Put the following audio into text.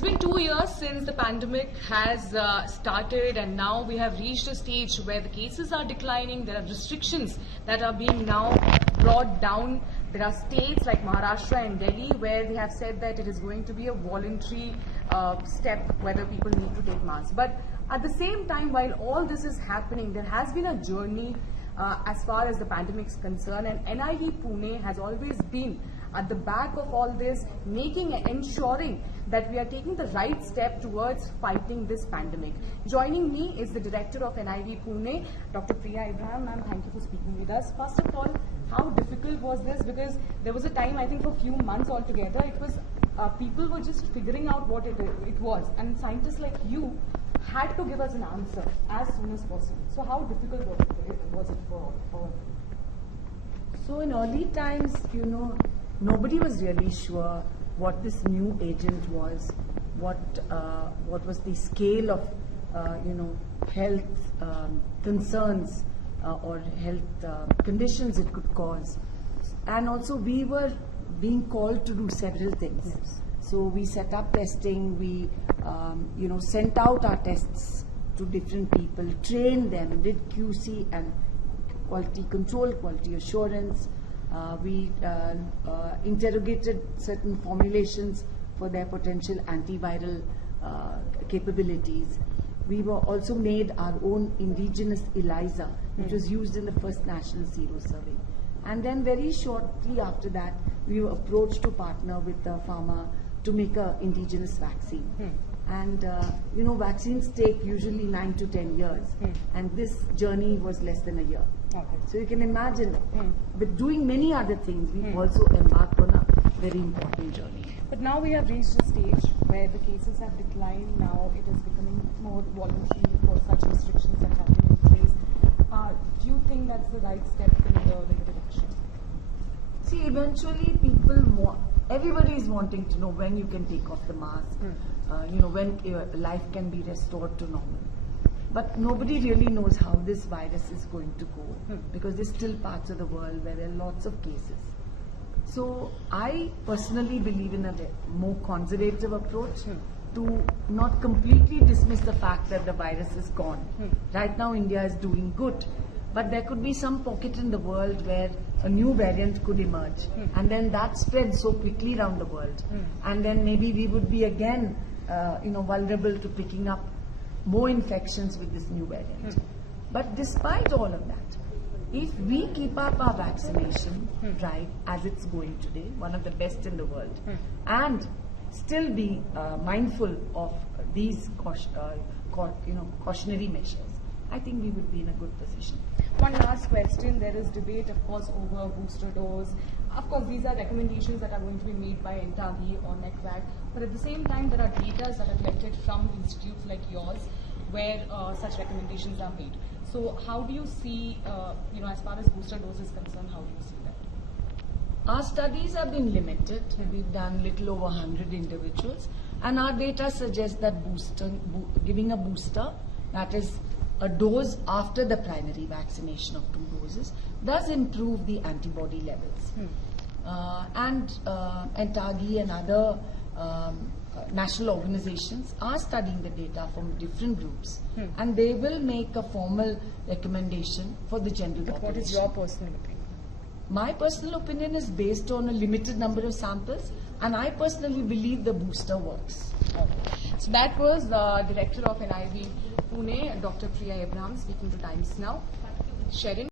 It's been 2 years since the pandemic has started, and now we have reached a stage where the cases are declining. There are restrictions that are being now brought down. There are states like Maharashtra and Delhi where they have said that it is going to be a voluntary step whether people need to take masks. But at the same time, while all this is happening, there has been a journey as far as the pandemic is concerned, and NIV Pune has always been at the back of all this, ensuring that we are taking the right step towards fighting this pandemic. Joining me is the Director of NIV Pune, Dr. Priya. Ma'am, thank you for speaking with us. First of all, how difficult was this? Because there was a time, I think for a few months altogether, it was people were just figuring out what it was, and scientists like you had to give us an answer as soon as possible. So how difficult was it for all? So in early times, nobody was really sure what this new agent was, what was the scale of, health concerns or health conditions it could cause. And also we were being called to do several things. Yes. So we set up testing, we, sent out our tests to different people, trained them, did QC and quality control, quality assurance. We interrogated certain formulations for their potential antiviral capabilities. We were also made our own indigenous ELISA, which was used in the first national sero survey. And then very shortly after that, we were approached to partner with the pharma to make an indigenous vaccine. And, vaccines take usually 9 to 10 years. And this journey was less than a year. Okay. So you can imagine, with doing many other things, we also embarked on a very important journey. But now we have reached a stage where the cases have declined. Now it is becoming more voluntary for such restrictions that have been in place. Do you think that's the right step in the right direction? See, eventually everybody is wanting to know when you can take off the mask, when life can be restored to normal. But nobody really knows how this virus is going to go, because there's still parts of the world where there are lots of cases. So I personally believe in a more conservative approach to not completely dismiss the fact that the virus is gone. Right now India is doing good, but there could be some pocket in the world where a new variant could emerge, and then that spreads so quickly around the world, and then maybe we would be again vulnerable to picking up more infections with this new variant. But despite all of that, if we keep up our vaccination drive as it's going today, one of the best in the world, and still be mindful of these cautionary measures, I think we would be in a good position. One last question. There is debate, of course, over booster dose. Of course, these are recommendations that are going to be made by NTAGI or NEGVAC. But at the same time, there are data that are collected from institutes like yours where such recommendations are made. So how do you see, as far as booster dose is concerned, how do you see that? Our studies have been limited. We've done little over 100 individuals. And our data suggests that giving a booster, that is a dose after the primary vaccination of 2 doses, does improve the antibody levels. And NTAGI and other national organizations are studying the data from different groups, and they will make a formal recommendation for the general population. What is your personal opinion? My personal opinion is based on a limited number of samples, and I personally believe the booster works. Okay. So that was the Director of NIV Pune, Dr. Priya speaking to Times Now, sharing